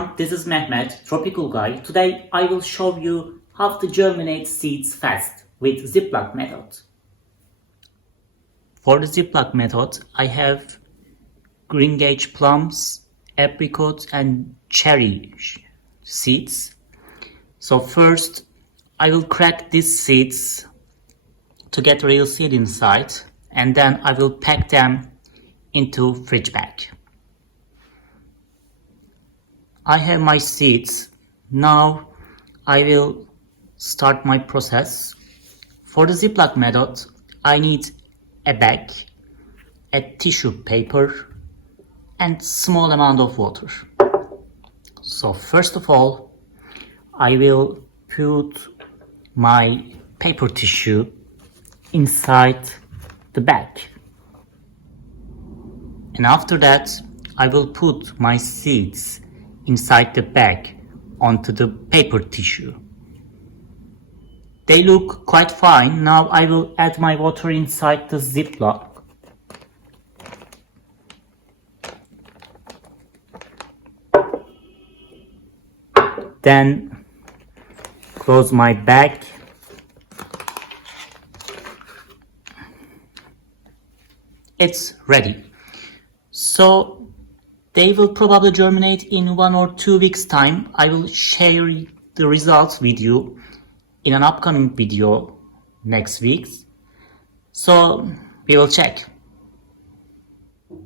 everyone, this is Mehmet, Tropical Guy. Today I will show you how to germinate seeds fast with ziplock method. For the ziplock method, I have green gauge plums, apricot and cherry seeds. So first I will crack these seeds to get real seed inside, and then I will pack them into fridge bag. I have my seeds. Now I will start my process. For the ziplock method, I need a bag, a tissue paper and small amount of water. So first of all, I will put my paper tissue inside the bag. And after that, I will put my seeds inside the bag onto the paper tissue. They look quite fine. Now I will add my water inside the ziplock. Then close my bag. It's ready. So they will probably germinate in 1 or 2 weeks time. I will share the results with you in an upcoming video next week. So we will check.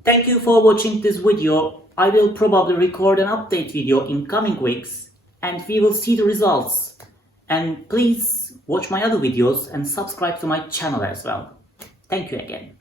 Thank you for watching this video. I will probably record an update video in coming weeks and we will see the results. And please watch my other videos and subscribe to my channel as well. Thank you again.